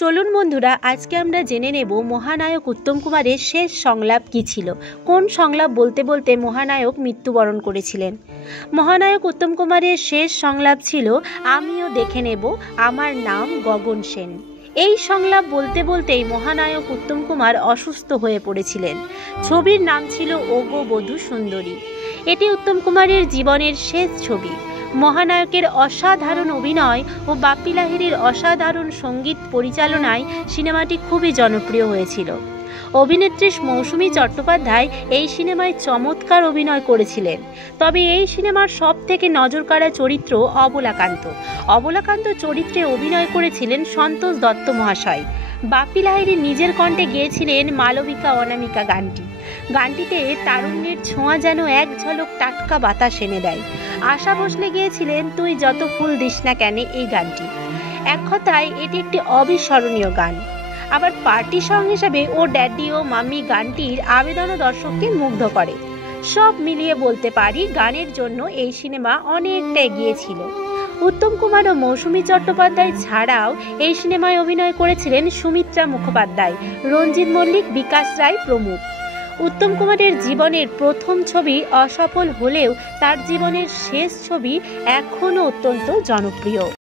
চলুন বন্ধুরা, আজকে আমরা জেনে নেব মহানায়ক উত্তম কুমারের শেষ সংলাপ কী ছিল। কোন সংলাপ বলতে বলতে মহানায়ক মৃত্যুবরণ করেছিলেন। মহানায়ক উত্তম কুমারের শেষ সংলাপ ছিল, আমিও দেখে নেব, আমার নাম গগন সেন। এই সংলাপ বলতে বলতেই মহানায়ক উত্তম কুমার অসুস্থ হয়ে পড়েছিলেন। ছবির নাম ছিল ওগো বধূ সুন্দরী। এটি উত্তম কুমারের জীবনের শেষ ছবি। মহানায়কের অসাধারণ অভিনয় ও বাপ্পি লাহিড়ীর অসাধারণ সঙ্গীত পরিচালনায় সিনেমাটি খুবই জনপ্রিয় হয়েছিল। অভিনেত্রী মৌসুমী চট্টোপাধ্যায় এই সিনেমায় চমৎকার অভিনয় করেছিলেন। তবে এই সিনেমার সবথেকে নজরকাড়া চরিত্র অবলাকান্ত চরিত্রে অভিনয় করেছিলেন সন্তোষ দত্ত মহাশয়। বাপ্পি লাহিড়ী নিজের কণ্ঠে গেয়েছিলেন মালবিকা অনামিকা গানটিতে তারুণ্যের ছোঁয়া যেন এক ঝলক টাটকা বাতাস এনে দেয়। আশা ভোসলে গিয়েছিলেন তুই যত ফুল দিস না কেন এই গানটি। এক কথায় এটি একটি অবিস্মরণীয় গান। আবার পার্টি সং হিসেবে ও ড্যাডি ও মাম্মি গানটির আবেদনও দর্শককে মুগ্ধ করে। সব মিলিয়ে বলতে পারি গানের জন্য এই সিনেমা অনেকটা এগিয়ে ছিল। উত্তম কুমার ও মৌসুমী চট্টোপাধ্যায় ছাড়াও এই সিনেমায় অভিনয় করেছিলেন সুমিত্রা মুখোপাধ্যায়, রঞ্জিত মল্লিক, বিকাশ রায় প্রমুখ। উত্তম কুমারের জীবনের প্রথম ছবি অসফল হলেও তার জীবনের শেষ ছবি এখনও অত্যন্ত জনপ্রিয়।